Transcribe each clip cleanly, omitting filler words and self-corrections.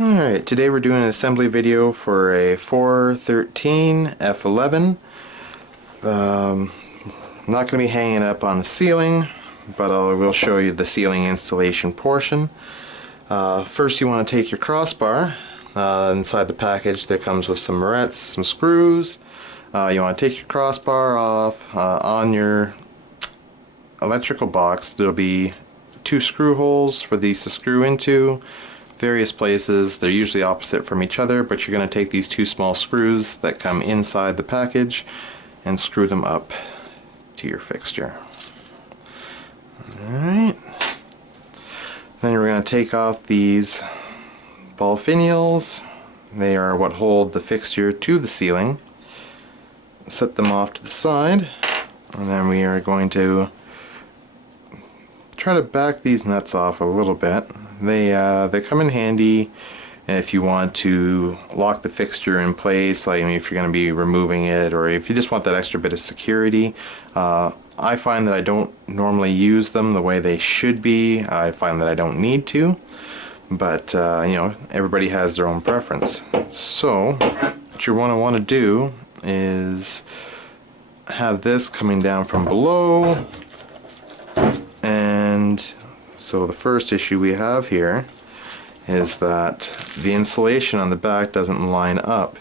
Alright, today we're doing an assembly video for a 413 F11. I'm not going to be hanging up on the ceiling, but I will show you the ceiling installation portion. First you want to take your crossbar. Inside the package there comes with some morettes, some screws. You want to take your crossbar off. On your electrical box there'll be 2 screw holes for these to screw into. Various places. They're usually opposite from each other, but you're going to take these 2 small screws that come inside the package and screw them up to your fixture. Alright. Then we're going to take off these ball finials. They are what hold the fixture to the ceiling. Set them off to the side, and then we are going to try to back these nuts off a little bit. They come in handy if you want to lock the fixture in place, like if you're going to be removing it, or if you just want that extra bit of security. I find that I don't normally use them the way they should be. I find that I don't need to, but you know, everybody has their own preference. So what you want to do is have this coming down from below, and so the first issue we have here is that the insulation on the back doesn't line up.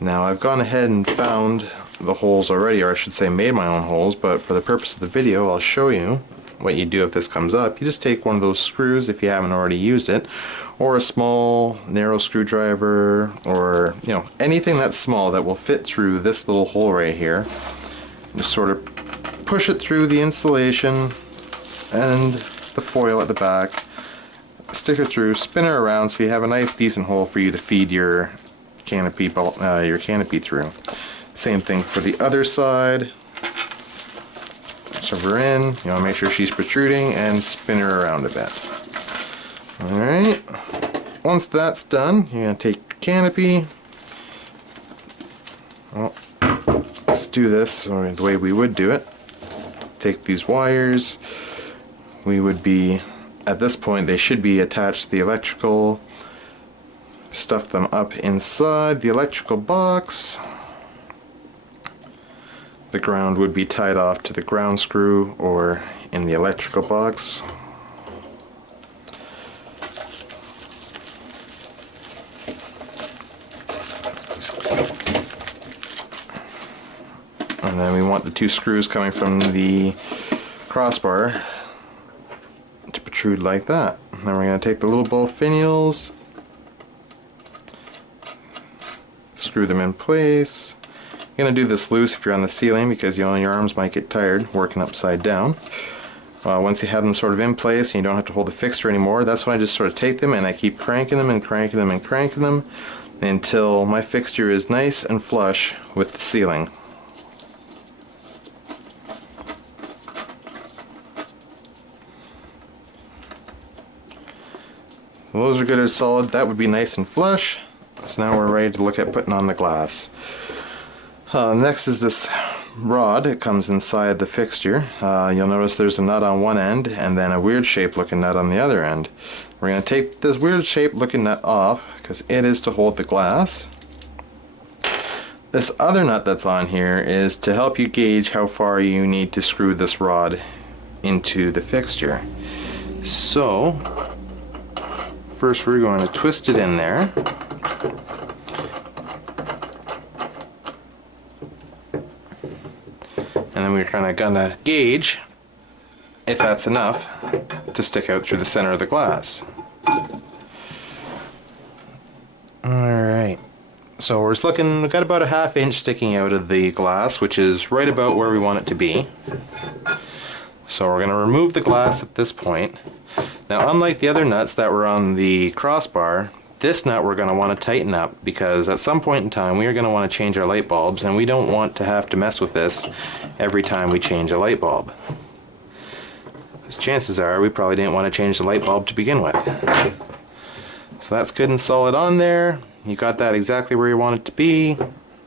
Now I've gone ahead and found the holes already, or I should say made my own holes, but for the purpose of the video I'll show you what you do if this comes up. You just take one of those screws if you haven't already used it, or a small narrow screwdriver, or you know, anything that's small that will fit through this little hole right here. Just sort of push it through the insulation and the foil at the back, stick it through, spin it around so you have a nice decent hole for you to feed your canopy through. Same thing for the other side. Shove her in, you want to make sure she's protruding, and spin her around a bit. Alright, once that's done, you're going to take your canopy. Well, let's do this the way we would do it. Take these wires. We would be, at this point, they should be attached to the electrical. Stuff them up inside the electrical box. The ground would be tied off to the ground screw or in the electrical box. And then we want the 2 screws coming from the crossbar to protrude like that. Then we're going to take the little ball finials, screw them in place. You're going to do this loose if you're on the ceiling, because you know, your arms might get tired working upside down. Once you have them sort of in place and you don't have to hold the fixture anymore, that's when I just sort of take them and I keep cranking them and cranking them and cranking them until my fixture is nice and flush with the ceiling. Well, those are good and solid. That would be nice and flush. So now we're ready to look at putting on the glass. Next is this rod. It comes inside the fixture. You'll notice there's a nut on one end and then a weird shaped looking nut on the other end. We're going to take this weird shaped looking nut off because it is to hold the glass. This other nut that's on here is to help you gauge how far you need to screw this rod into the fixture. So first we're going to twist it in there. And then we're kind of gonna gauge if that's enough to stick out through the center of the glass. Alright, so we're looking, we've got about a ½ inch sticking out of the glass, which is right about where we want it to be. So we're going to remove the glass at this point. Now, unlike the other nuts that were on the crossbar, this nut we're going to want to tighten up, because at some point in time we are going to want to change our light bulbs, and we don't want to have to mess with this every time we change a light bulb. Because chances are we probably didn't want to change the light bulb to begin with. So that's good and solid on there. You got that exactly where you want it to be.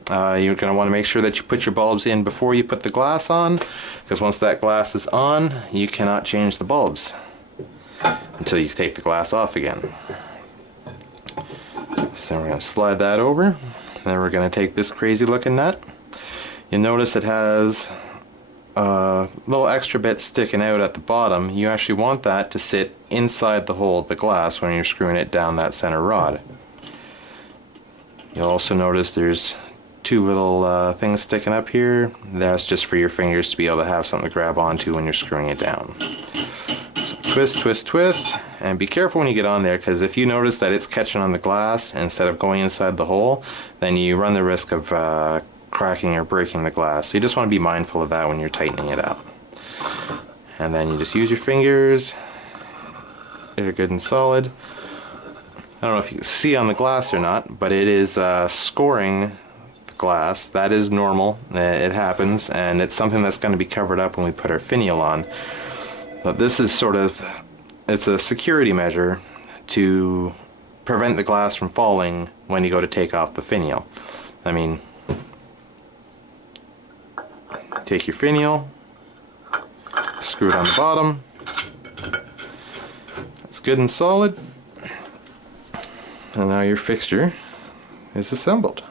You're going to want to make sure that you put your bulbs in before you put the glass on, because once that glass is on, you cannot change the bulbs until you take the glass off again. So we're going to slide that over. Then we're going to take this crazy looking nut. You'll notice it has a little extra bit sticking out at the bottom. You actually want that to sit inside the hole of the glass when you're screwing it down that center rod. You'll also notice there's two little things sticking up here. That's just for your fingers to be able to have something to grab onto when you're screwing it down. So twist, twist, twist, and be careful when you get on there, because if you notice that it's catching on the glass instead of going inside the hole, then you run the risk of cracking or breaking the glass. So you just want to be mindful of that when you're tightening it up. And then you just use your fingers. They're good and solid. I don't know if you can see on the glass or not, but it is scoring the glass. That is normal. It happens, and it's something that's going to be covered up when we put our finial on. But this is sort of, it's a security measure to prevent the glass from falling when you go to take off the finial. I mean, take your finial, screw it on the bottom. It's good and solid. And now your fixture is assembled.